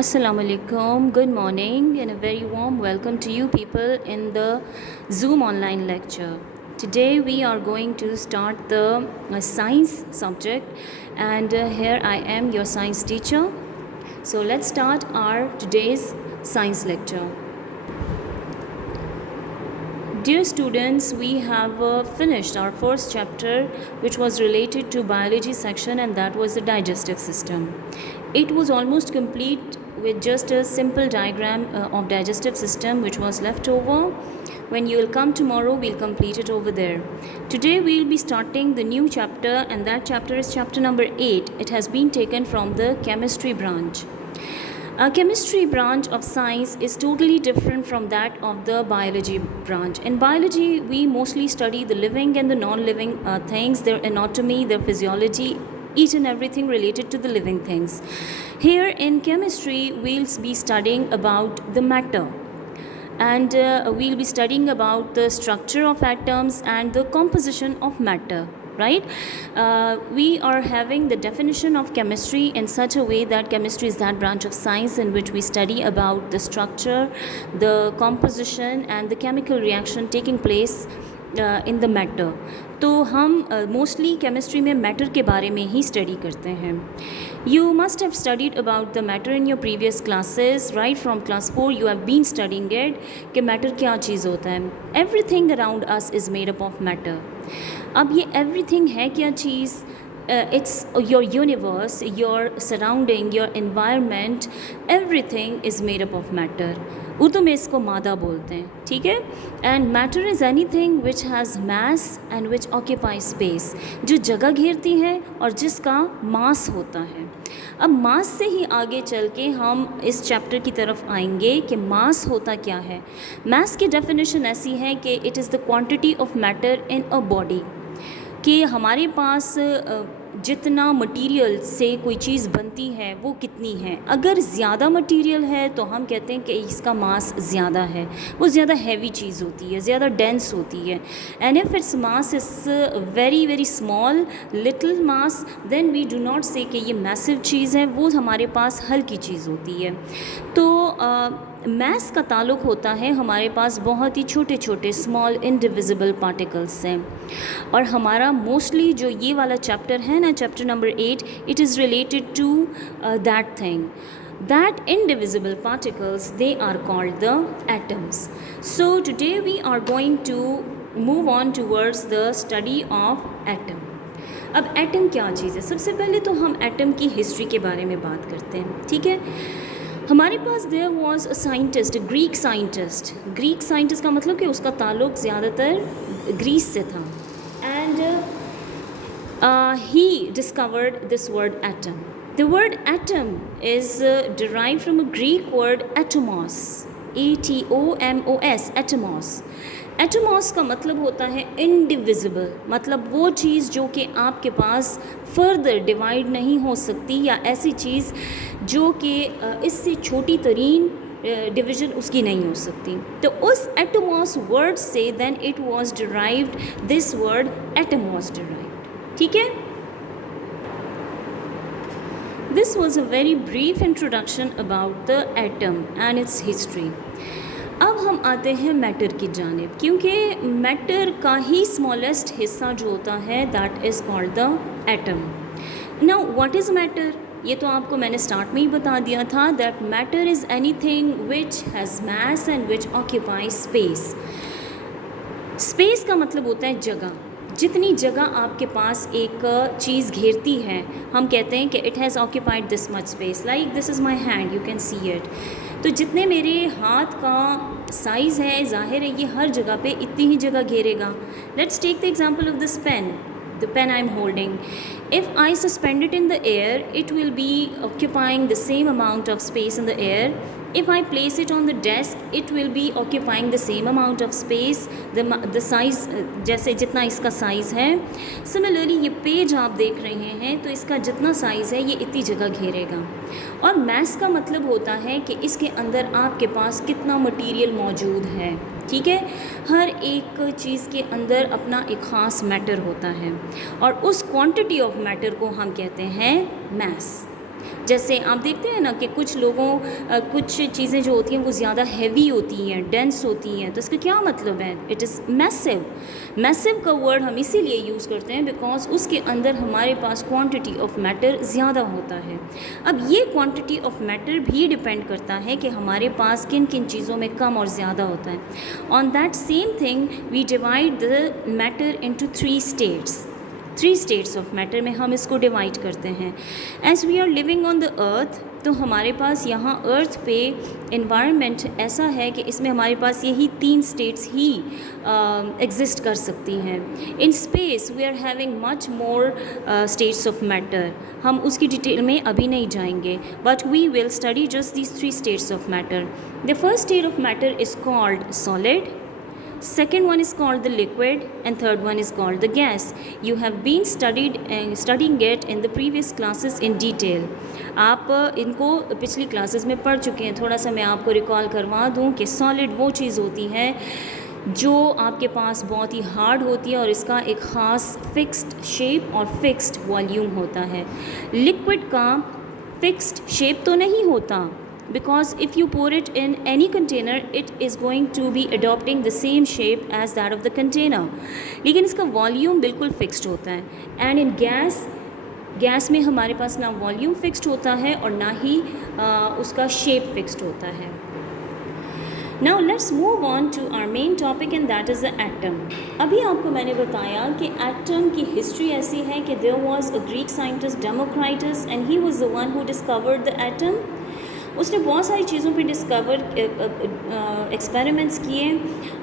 Assalamu alaikum, good morning, and a very warm welcome to you people in the Zoom online lecture. Today we are going to start the science subject, and here I am, your science teacher. So let's start our today's science lecture. Dear students, we have finished our first chapter, which was related to biology section, and that was the digestive system. It was almost complete with just a simple diagram of digestive system which was left over. When you will come tomorrow, we'll complete it over there. Today we'll be starting the new chapter, and that chapter is chapter number 8. It has been taken from the chemistry branch. A chemistry branch of science is totally different from that of the biology branch. In biology, we mostly study the living and the non-living things, their anatomy, their physiology, each and everything related to the living things. Here in chemistry, we'll be studying about the matter. And we'll be studying about the structure of atoms and the composition of matter. Right? We are having the definition of chemistry in such a way that chemistry is that branch of science in which we study about the structure, the composition and the chemical reaction taking place in the matter. तो हम mostly chemistry में matter के बारे में ही study करते हैं. You must have studied about the matter in your previous classes. Right from class 4 you have been studying it कि matter क्या चीज़ होता है. Everything around us is made up of matter. अब ये everything है क्या चीज़? It's your universe, your surrounding, your environment, everything is made up of matter. Urdu में इसको मादा बोलते हैं, ठीक है. And matter is anything which has mass and which occupy space, जो जगह घेरती है और जिसका मास होता है. अब मास से ही आगे चल के हम इस चैप्टर की तरफ आएंगे कि मास होता क्या है. मास की डेफिनेशन ऐसी है कि it is the quantity of matter in a body, कि हमारे पास जितना मटेरियल से कोई चीज़ बनती है वो कितनी है. अगर ज़्यादा मटेरियल है तो हम कहते हैं कि इसका मास ज़्यादा है, वो ज़्यादा हैवी चीज़ होती है, ज़्यादा डेंस होती है. And if its mass is very very small little mass, then we do not say कि ये मैसिव चीज़ है, वो हमारे पास हल्की चीज़ होती है. तो मैस का ताल्लुक़ होता है हमारे पास बहुत ही छोटे छोटे स्मॉल इनडिविजिबल पार्टिकल्स से. और हमारा मोस्टली जो ये वाला चैप्टर है ना, chapter number 8, it is related to that thing, that indivisible particles, they are called the atoms. So today we are going to move on towards the study of atom. अब atom क्या चीज़ है? सबसे पहले तो हम atom की history के बारे में बात करते हैं, ठीक है. हमारे पास there was a scientist, Greek scientist. Greek scientist का मतलब कि उसका ताल्लुक़ ज़्यादातर ग्रीस से था. And he discovered this word atom. The word atom is derived from a Greek word atomos, ATOMOS, atomos. Atomos का मतलब होता है इनडिविजिबल, मतलब वो चीज़ जो कि आपके पास फर्दर डिवाइड नहीं हो सकती, या ऐसी चीज़ जो कि इससे छोटी तरीन डिवीज़न उसकी नहीं हो सकती. तो उस एटोमॉस वर्ड से then it was derived this word atomos derived, ठीक है. This was a very brief introduction about the atom and its history. अब हम आते हैं मैटर की जानिब, क्योंकि मैटर का ही स्मॉलेस्ट हिस्सा जो होता है that is called the atom. Now what is matter? ये तो आपको मैंने स्टार्ट में ही बता दिया था that matter is anything which has mass and which occupy space. Space का मतलब होता है जगह. जितनी जगह आपके पास एक चीज़ घेरती है, हम कहते हैं कि it has occupied this much space. Like this is my hand, you can see it. तो जितने मेरे हाथ का साइज़ है, ज़ाहिर है ये हर जगह पे इतनी ही जगह घेरेगा. Let's take the example of this pen, the pen I am holding. If I suspend it in the air, it will be occupying the same amount of space in the air. If I place it on the desk, it will be occupying the same amount of space, the size, जैसे जितना इसका size है. Similarly ये page आप देख रहे हैं तो इसका जितना साइज़ है ये इतनी जगह घेरेगा. और मैस का मतलब होता है कि इसके अंदर आपके पास कितना मटेरियल मौजूद है, ठीक है. हर एक चीज़ के अंदर अपना एक ख़ास मैटर होता है और उस क्वांटिटी ऑफ मैटर को हम कहते हैं मैस. जैसे आप देखते हैं ना कि कुछ लोगों कुछ चीज़ें जो होती हैं वो ज़्यादा हैवी होती हैं, डेंस होती हैं, तो इसका क्या मतलब है? It is massive. मैसिव का वर्ड हम इसीलिए यूज़ करते हैं बिकॉज उसके अंदर हमारे पास क्वांटिटी ऑफ मैटर ज़्यादा होता है। अब ये क्वांटिटी ऑफ मैटर भी डिपेंड करता है कि हमारे पास किन किन चीज़ों में कम और ज़्यादा होता है। On that same thing we divide the matter into 3 states of matter में हम इसको डिवाइड करते हैं। As we are living on the earth, तो हमारे पास यहाँ अर्थ पे इन्वायरमेंट ऐसा है कि इसमें हमारे पास यही 3 स्टेट्स ही एग्जिस्ट कर सकती हैं। In space we are having much more states of matter. हम उसकी डिटेल में अभी नहीं जाएंगे, but we will study just these 3 states of matter. The first state of matter is called solid, second one is called the liquid, and third one is called the gas. You have been studying it in the previous classes in detail. आप इनको पिछली classes में पढ़ चुके हैं। थोड़ा सा मैं आपको रिकॉल करवा दूं कि सॉलिड वो चीज़ होती है जो आपके पास बहुत ही हार्ड होती है और इसका एक ख़ास फिक्स्ड शेप और फिक्स्ड वॉल्यूम होता है। लिक्विड का फिक्स्ड शेप तो नहीं होता, because if you pour it in any container it is going to be adopting the same shape as that of the container, लेकिन इसका वॉल्यूम बिल्कुल फिक्स्ड होता है। एंड इन गैस में हमारे पास ना वॉल्यूम फिक्स्ड होता है और ना ही उसका शेप फिक्स्ड होता है। Now let's move on to our main topic and that is the atom. अभी आपको मैंने बताया कि एटम की हिस्ट्री ऐसी है कि there was a Greek scientist Democritus and he was the one who discovered the atom. उसने बहुत सारी चीज़ों पे एक्सपेरिमेंट्स किए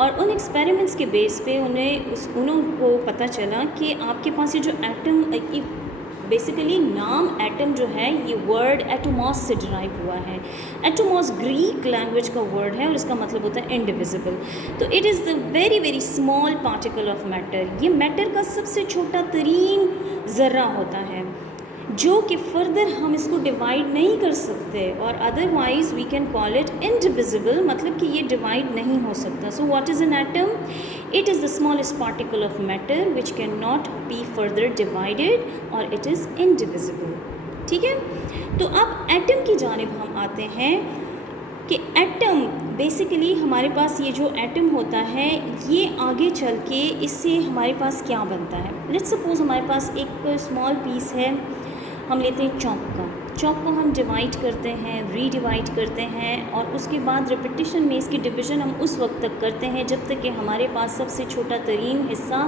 और उन एक्सपेरिमेंट्स के बेस पे उनको पता चला कि आपके पास ये जो एटम, बेसिकली नाम एटम जो है ये वर्ड एटोमॉस से डिराइव हुआ है। एटोमॉस ग्रीक लैंग्वेज का वर्ड है और इसका मतलब होता है इनडिविजिबल। तो it is the very very small particle of matter. ये मैटर का सबसे छोटा तरीन ज़र्रा होता है जो कि फर्दर हम इसको डिवाइड नहीं कर सकते, और otherwise we can call it indivisible, मतलब कि ये डिवाइड नहीं हो सकता। So what is an atom? It is the smallest particle of matter which can not be further divided और इट इज़ इनडिविजिबल। ठीक है, तो अब एटम की जानिब हम आते हैं कि एटम बेसिकली हमारे पास ये जो एटम होता है ये आगे चल के इससे हमारे पास क्या बनता है। लेट्स सपोज हमारे पास एक स्मॉल पीस है, हम लेते हैं चॉक को हम डिवाइड करते हैं, रीडिवाइड करते हैं और उसके बाद रिपीटिशन में इसकी डिवीज़न हम उस वक्त तक करते हैं जब तक कि हमारे पास सबसे छोटा तरीन हिस्सा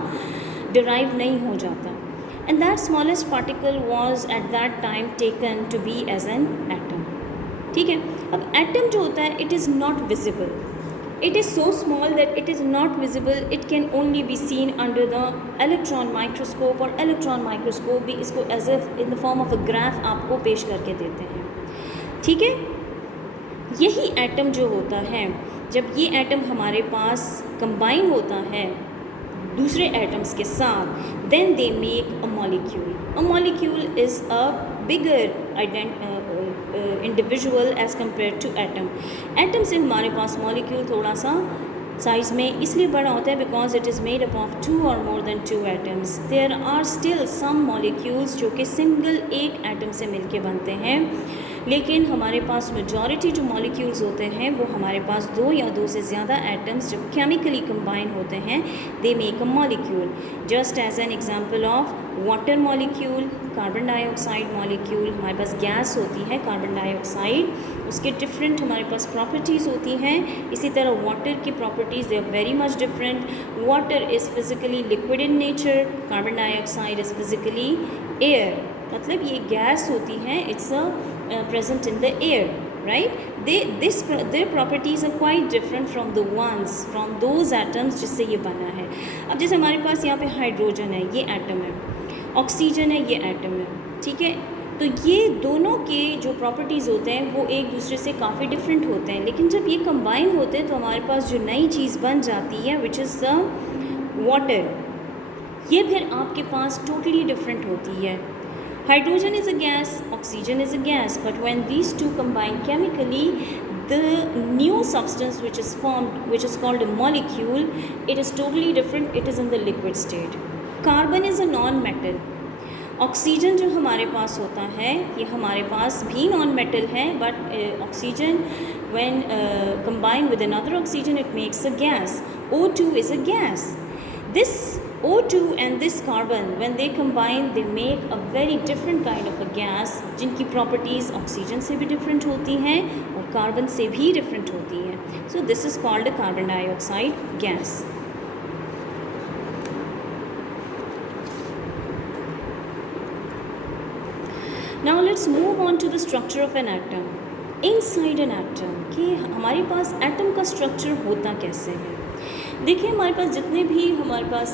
डिराइव नहीं हो जाता। And that smallest particle was at that time taken to be as an atom. ठीक है, अब एटम जो होता है it is not visible, it is so small that it is not visible, it can only be seen under the electron microscope, और electron microscope भी इसको as a in the form of a graph आपको पेश करके देते हैं। ठीक है, यही एटम जो होता है, जब ये एटम हमारे पास कंबाइन होता है दूसरे एटम्स के साथ, then they make a molecule. A molecule is a bigger individual as compare to atom. Atom से हमारे पास मॉलिक्यूल थोड़ा सा साइज़ में इसलिए बड़ा होता है because it is made up of 2 or more than 2 atoms. There are still some molecules जो कि सिंगल एक एटम से मिलके बनते हैं, लेकिन हमारे पास मेजॉरिटी जो मॉलिक्यूल्स होते हैं वो हमारे पास 2 या 2 से ज़्यादा एटम्स जब केमिकली कंबाइन होते हैं they make a molecule. Just as an example of water molecule, carbon dioxide molecule, हमारे पास गैस होती है कार्बन डाइऑक्साइड, उसके डिफरेंट हमारे पास प्रॉपर्टीज़ होती हैं। इसी तरह वाटर की properties they are very much different. Water is physically liquid in nature, carbon dioxide is physically air, मतलब ये गैस होती हैं, it's a present in the air, right? Their properties are quite different from the ones from those atoms जिससे ये बना है। अब जैसे हमारे पास यहाँ पे हाइड्रोजन है, ये एटम है, ऑक्सीजन है, ये एटम है। ठीक है, तो ये दोनों के जो प्रॉपर्टीज़ होते हैं वो एक दूसरे से काफ़ी डिफरेंट होते हैं, लेकिन जब ये कंबाइन होते हैं तो हमारे पास जो नई चीज़ बन जाती है विच इज़ द वाटर, ये फिर आपके पास टोटली डिफरेंट होती है। Hydrogen is a gas, oxygen is a gas, but when these two combine chemically, the new substance which is formed, which is called a molecule, it is totally different, it is in the liquid state. Carbon is a non-metal. Oxygen जो हमारे पास होता है ये हमारे पास भी non metal है, but oxygen when combined with another oxygen it makes a gas. O2 is a gas. This O2 and this carbon when they combine they make a very different kind of a gas जिनकी properties oxygen से भी different होती हैं और carbon से भी different होती हैं. So this is called a carbon dioxide gas. Now let's move on to the structure of an atom. Inside an atom कि हमारे पास एटम का स्ट्रक्चर होता कैसे है. देखिए हमारे पास जितने भी हमारे पास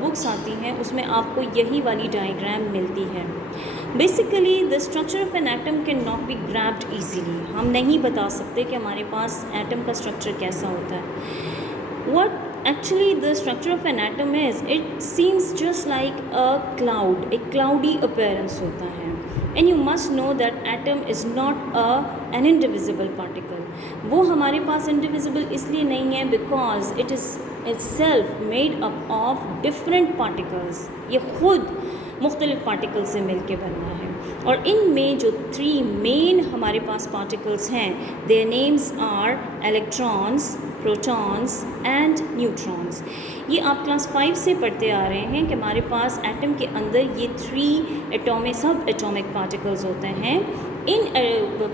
बुक्स आती हैं उसमें आपको यही वाली डायग्राम मिलती है. Basically the structure of an atom can not B grabbed easily. हम नहीं बता सकते कि हमारे पास एटम का स्ट्रक्चर कैसा होता है. What actually the structure of an atom is, it seems just like a cloud, a cloudy appearance होता है. And you must know that atom is not an indivisible particle. वो हमारे पास indivisible इसलिए नहीं है because it is itself made up of different particles. ये खुद मुख्तलिफ पार्टिकल से मिल के बना है और इनमें जो 3 मेन हमारे पास पार्टिकल्स हैं their names are electrons, protons and neutrons. ये आप क्लास 5 से पढ़ते आ रहे हैं कि हमारे पास एटम के अंदर ये 3 एटॉमिक सब एटॉमिक पार्टिकल्स होते हैं. इन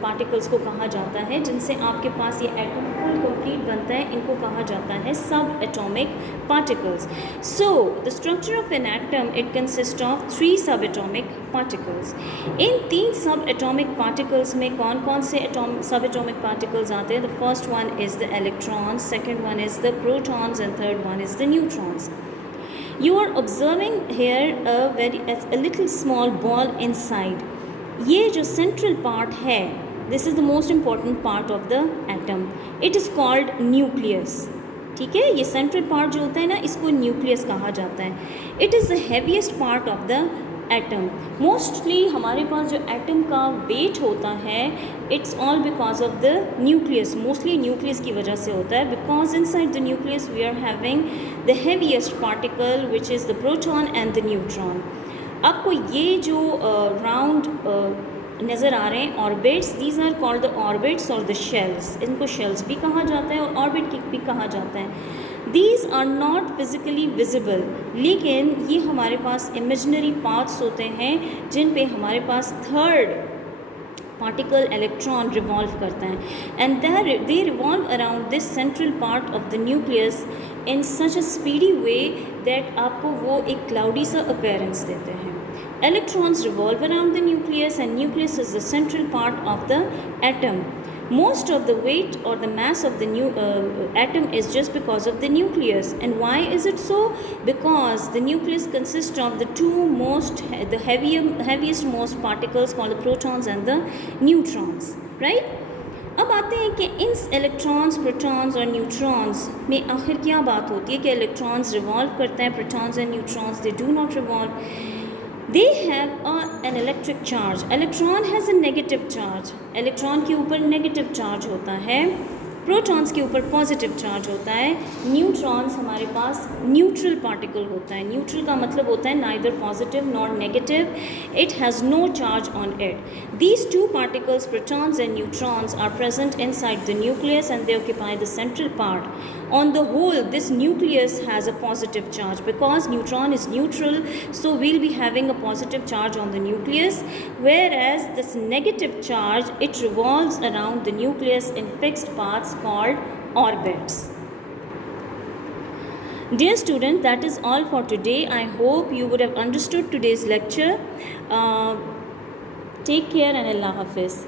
पार्टिकल्स को कहा जाता है जिनसे आपके पास ये एटम फुल कंप्लीट बनता है, इनको कहा जाता है सब atomic particles. So the structure of N atom it consist of 3 सब एटॉमिक पार्टिकल्स. इन 3 सब एटॉमिक पार्टिकल्स में कौन कौन से सब एटॉमिक पार्टिकल्स आते हैं? The first one is the electrons, second one is the protons and third one is the neutrons. You are observing here a little small ball inside. ये जो central part है, this is the most important part of the atom. It is called nucleus. ठीक है, ये central part जो होता है ना इसको nucleus कहा जाता है. It is the heaviest part of the atom. Mostly हमारे पास जो एटम का वेट होता है it's all because of the nucleus. Mostly nucleus की वजह से होता है because inside the nucleus we are having the heaviest particle which is the proton and the neutron. आपको ये जो राउंड नज़र आ रहे हैं orbits, these are called the orbits or the shells. इनको शेल्स भी कहा जाता है और ऑर्बिट भी कहा जाता है. These are not physically visible, लेकिन ये हमारे पास imaginary paths होते हैं जिन पे हमारे पास थर्ड पार्टिकल इलेक्ट्रॉन रिवॉल्व करता है and they revolve around this central part of the nucleus in such a speedy way that आपको वो एक cloudy सा appearance देते हैं. Electrons revolve around the nucleus and nucleus is the central part of the atom. Most of the weight or the mass of the atom is just because of the nucleus. And why is it so? Because the nucleus consists of the heaviest most particles called the protons and the neutrons, right? अब आते हैं कि इन electrons, protons और neutrons में आखिर क्या बात होती है कि इलेक्ट्रॉन्स रिवॉल्व करते हैं, protons and neutrons they do not revolve. They have an electric charge. Electron has a negative charge. Electron के ऊपर negative charge होता है, प्रोटॉन्स के ऊपर पॉजिटिव चार्ज होता है, न्यूट्रॉन्स हमारे पास न्यूट्रल पार्टिकल होता है. न्यूट्रल का मतलब होता है neither positive nor negative, it has no charge on it. These two particles, protons and neutrons, are present inside the nucleus and they occupy the central part. On the whole, this nucleus has a positive charge because neutron is neutral, so we'll be having a positive charge on the nucleus, whereas this negative charge, it revolves around the nucleus in fixed paths called orbits. Dear student, that is all for today. I hope you would have understood today's lecture. Take care and Allah Hafiz.